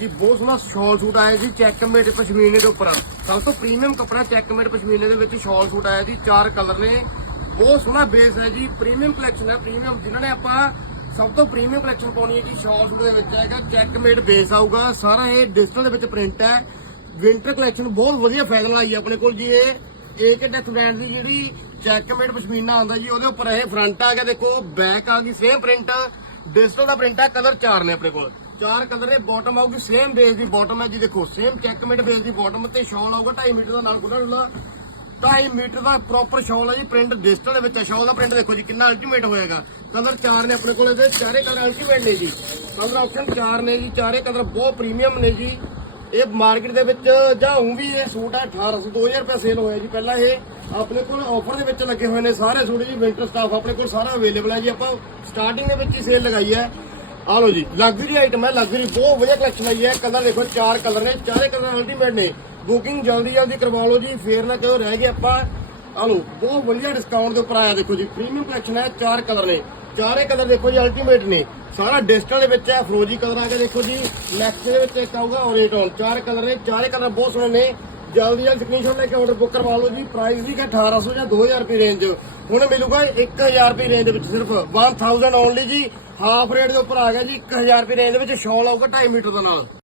ਜੀ, ਬਹੁਤ ਸੋਹਣਾ ਸ਼ਾਲ ਸੂਟ ਆਇਆ ਜੀ ਚੈੱਕਮੇਟ ਪਸ਼ਮੀਨੇ ਦੇ ਉੱਪਰ। ਸਭ ਤੋਂ ਪ੍ਰੀਮੀਅਮ ਕੱਪੜਾ ਚੈੱਕਮੇਟ ਪਸ਼ਮੀਨੇ ਦੇ ਵਿੱਚ ਸ਼ਾਲ ਸੂਟ ਆਇਆ ਜੀ, ਚਾਰ ਕਲਰ ਨੇ। ਬਹੁਤ ਸੋਹਣਾ ਬੇਸ ਹੈ ਜੀ ਪ੍ਰੀਮੀਅਮ ਕਲੈਕਸ਼ਨ ਹੈ ਪ੍ਰੀਮੀਅਮ ਜਿਨ੍ਹਾਂ ਨੇ ਆਪਾਂ ਸਭ ਤੋਂ ਪ੍ਰੀਮੀਅਮ ਕਲੈਕਸ਼ਨ ਪਾਉਣੀ ਹੈ ਜੀ, ਸ਼ਾਲ ਸੂਟ ਦੇ ਵਿੱਚ ਹੈਗਾ ਚੈੱਕਮੇਟ ਬੇਸ ਆਊਗਾ। ਸਾਰਾ ਇਹ ਡਿਜੀਟਲ ਦੇ ਵਿੱਚ ਪ੍ਰਿੰਟ ਹੈ। ਵਿੰਟਰ ਕਲੈਕਸ਼ਨ ਬਹੁਤ ਵਧੀਆ ਫਾਇਦਾ ਆਈ ਆਪਣੇ ਕੋਲ ਜੀ ਇਹ। ਏਕੇ ਡੈਥ ਬ੍ਰਾਂਡ ਦੀ ਜਿਹੜੀ ਚੈੱਕਮੇਟ ਪਸ਼ਮੀਨਾ ਆਉਂਦਾ ਜੀ, ਉਹਦੇ ਉੱਪਰ ਇਹ ਫਰੰਟ ਆ ਗਿਆ, ਦੇਖੋ ਬੈਕ ਆ ਗਈ ਸੇਮ ਪ੍ਰਿੰਟ ਡਿਜੀਟਲ ਦਾ ਪ੍ਰਿੰਟ ਹੈ ਕਲਰ ਚਾਰ ਨੇ ਆਪਣੇ ਕੋਲ। ਚਾਰ ਕਲਰ ਨੇ ਬਾਟਮ ਆਊਗੀ ਸੇਮ ਬੇਸ ਦੀ ਬਾਟਮ ਹੈ ਜੀ ਦੇਖੋ ਸੇਮ ਚੈੱਕਮੇਟ ਬੇਸ ਦੀ ਬਾਟਮ ਤੇ ਸ਼ਾਲ ਆਊਗਾ 2.5 ਮੀਟਰ ਦਾ ਨਾਲ ਖੁੱਲਾ ਡੁੱਲਾ 2.5 ਮੀਟਰ ਦਾ ਪ੍ਰੋਪਰ ਸ਼ਾਲ ਹੈ ਜੀ ਪ੍ਰਿੰਟ ਡਿਜੀਟਲ ਦੇ ਵਿੱਚ ਹੈ। ਸ਼ਾਲ ਦਾ ਪ੍ਰਿੰਟ ਦੇਖੋ ਜੀ, ਕਿੰਨਾ ਅਲਟੀਮੇਟ ਹੋਏਗਾ। ਕਲਰ ਚਾਰ ਨੇ ਆਪਣੇ ਕੋਲ ਇਹਦੇ ਚਾਰੇ ਕਲਰ ਅਲਟੀਮੇਟ ਨੇ ਜੀ। ਕਲਰ ਆਪਸ਼ਨ ਚਾਰ ਨੇ ਜੀ, ਚਾਰੇ ਕਲਰ ਬਹੁਤ ਪ੍ਰੀਮੀਅਮ ਨੇ ਜੀ। ਇਹ ਮਾਰਕੀਟ ਦੇ ਵਿੱਚ ਜਾਂ ਉਂ ਵੀ ਇਹ ਸੂਟ ਆ 1800 2000 ਰੁਪਏ ਸੇਲ ਹੋਇਆ ਜੀ। ਪਹਿਲਾਂ ਇਹ ਆਪਣੇ ਕੋਲ ਆਫਰ ਦੇ ਵਿੱਚ ਲੱਗੇ ਹੋਏ ਨੇ ਸਾਰੇ ਸੂਟ ਜੀ ਵਿੰਟਰ ਸਟਾਫ ਆਪਣੇ ਕੋਲ ਸਾਰਾ ਅਵੇਲੇਬਲ ਹੈ ਜੀ। ਆਪਾਂ ਸਟਾਰਟਿੰਗ ਦੇ ਵਿੱਚ ਹੀ ਸੇਲ ਲਗਾਈ ਹੈ। ਆ ਲਓ ਜੀ ਲਗਜ਼ਰੀ ਆਈਟਮ ਹੈ ਲਗਜ਼ਰੀ ਬਹੁਤ ਵਧੀਆ ਕਲੈਕਸ਼ਨ ਆਈ ਹੈ ਕਲਰ ਦੇਖੋ, ਚਾਰ ਕਲਰ ਨੇ, ਚਾਰੇ ਕਲਰ ਅਲਟੀਮੇਟ ਨੇ। ਬੁਕਿੰਗ ਜਲਦੀ ਜਲਦੀ ਕਰਵਾ ਲਓ ਜੀ, ਫੇਰ ਨਾ ਕਿਉਂ ਰਹਿ ਗਏ ਆਪਾਂ। ਆ ਲਓ, ਬਹੁਤ ਵਧੀਆ ਡਿਸਕਾਊਂਟ ਦੇ ਉੱਪਰ ਆਇਆ ਦੇਖੋ ਜੀ ਪ੍ਰੀਮੀਅਮ ਕਲੈਕਸ਼ਨ ਹੈ, ਚਾਰ ਕਲਰ ਨੇ। ਚਾਰੇ ਕਲਰ ਦੇਖੋ ਜੀ ਅਲਟੀਮੇਟ ਨੇ। ਸਾਰਾ ਡਿਜੀਟਲ ਦੇ ਵਿੱਚ ਹੈ, ਫਰੋਜੀ ਕਲਰ ਆ ਗਿਆ ਦੇਖੋ ਜੀ ਨੈਕਸਟ ਦੇ ਵਿੱਚ ਇੱਕ ਆਊਗਾ ਔਰੇਟੋਨ ਚਾਰ ਕਲਰ ਨੇ, ਚਾਰੇ ਕਲਰ ਬਹੁਤ ਸੋਹਣੇ ਨੇ। ਜਲਦੀ ਜਲਦੀ ਸਕਰੀਨਸ਼ਾਟ ਲੈ ਕੇ ਆਰਡਰ ਬੁੱਕ ਕਰਵਾ ਲਓ ਜੀ ਪ੍ਰਾਈਸ ਵੀ ਹੈ 1800 ਜਾਂ 2000 ਰੁਪਏ ਰੇਂਜ ਹੁਣ ਮਿਲੂਗਾ 1000 ਰੁਪਏ ਰੇਂਜ ਦੇ ਵਿੱਚ ਸਿਰਫ। 1000 ਓਨਲੀ ਜੀ ਹਾਫ ਰੇਟ ਦੇ ਉੱਪਰ ਆ ਗਿਆ ਜੀ 1000 ਰੁਪਏ ਰੇਂਜ ਦੇ ਵਿੱਚ ਸ਼ਾਲ ਆਊਗਾ 2.5 ਮੀਟਰ ਦੇ ਨਾਲ।